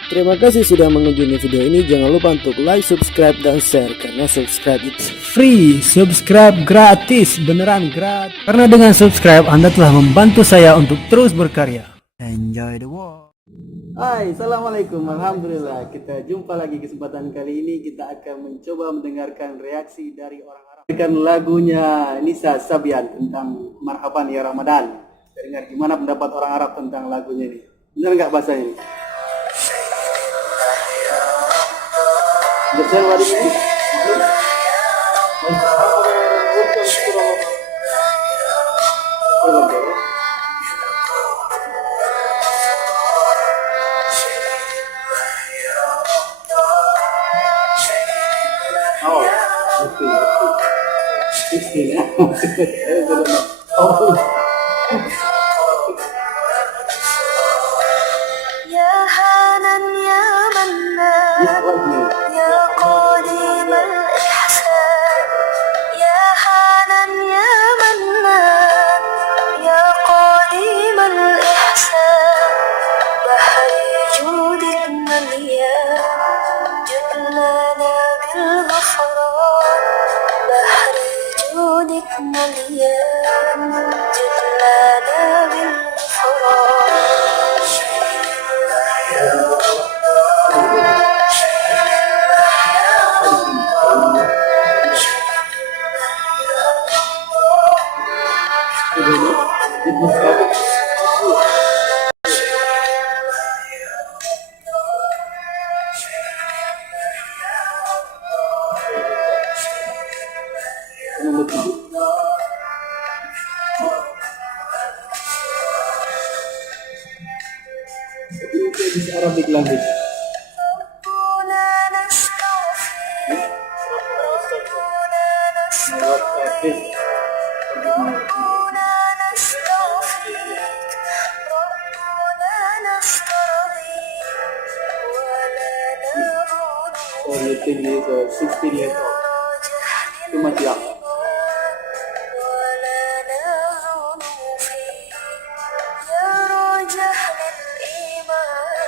Terima kasih sudah mengunjungi video ini. Jangan lupa untuk like, subscribe, dan share. Karena subscribe itu free. Subscribe gratis. Beneran gratis. Karena dengan subscribe Anda telah membantu saya untuk terus berkarya. Enjoy the walk. Hai, assalamualaikum. Alhamdulillah, kita jumpa lagi. Kesempatan kali ini kita akan mencoba mendengarkan reaksi dari orang Arab dengan lagunya Nisa Sabian tentang Marhaban ya Ramadan. Dengar gimana pendapat orang Arab tentang lagunya ini. Benar nggak bahasa ini? Betul hari ini. يا هانا يا منان يا قديم الإحسان يا هانا يا منان يا قديم الإحسان بحر جودك مليان جد لنا بالغفران بحر جودك مليان جد لنا بالغفران Arabic language. ربنا نستغفر ربنا نستغفر ربنا نستغفر ربنا نسترضي ولا نظن Oh, you think he's 16 years old? Too much young. ولا نظن فيه يا رجح للإيمان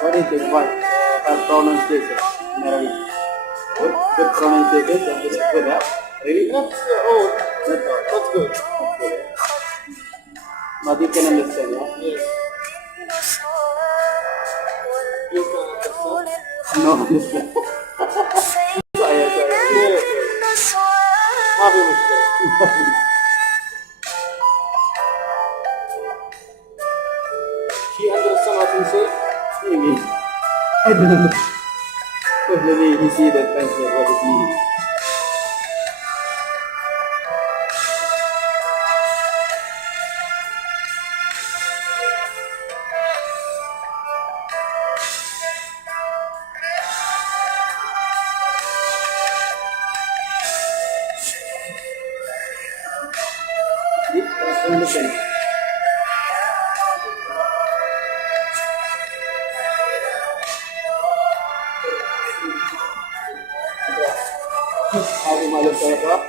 What is it? What? Pronunciation in Arabic. Good pronunciation. Is it good, huh? Really? Not good. But you can understand, yeah? Yes. You can understand. No, understand. Saya. ما في مشكلة. She understand what you say. Ini. I don't know. But maybe he see that translate what it means. Understand. Aku malu saya kok.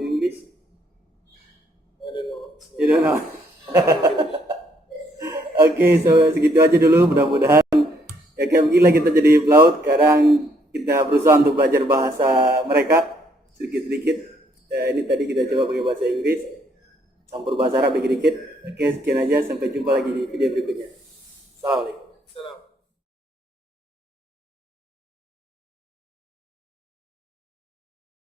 English don't know. You don't know. Oke, so segitu aja dulu. Mudah-mudahan ya kayak begini lah kita jadi pelaut. Sekarang kita berusaha untuk belajar bahasa mereka sedikit-sedikit. Ini tadi kita coba pakai bahasa Inggris, campur bahasa Arab dikit-dikit. Oke, sekian aja. Sampai jumpa lagi di video berikutnya. Assalamualaikum. Salam.